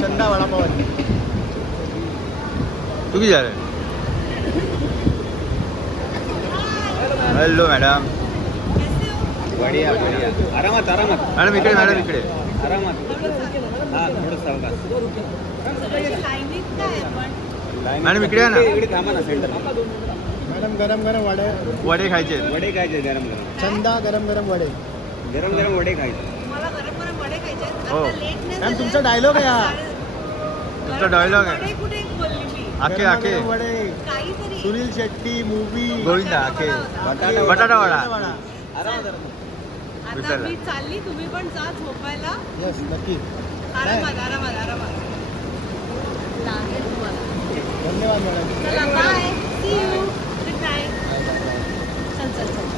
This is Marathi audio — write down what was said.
चंदा वडापाव तू किती झालं? Hello madam. बढिया बढिया आरामात आरामात मॅडम इकडे, मॅडम इकडे. आरामात हा थोडं सावकाश मॅडम इकडे या ना. इकडे थांबा ना सेंटर मॅडम गरम गरम वडे वडे खायचे. वडे खायचे गरम गरम चंदा गरम गरम वडे गरम गरम वडे खायचे हो मॅम तुमचा डायलॉग आहे हा तुमचा डायलॉग आहे. आखे गरम आखे गरम वडे सुनील शेट्टी मूवी गोविंदा आखे बटाटा बटाटा वडा. आरामात आता मी चालली, तुम्ही पण जा झोपायला. यस नक्की आरामात आरामात आरामात लागेल तुम्हाला. धन्यवाद मॅडम चला bye, C you, good night. चल चल चल.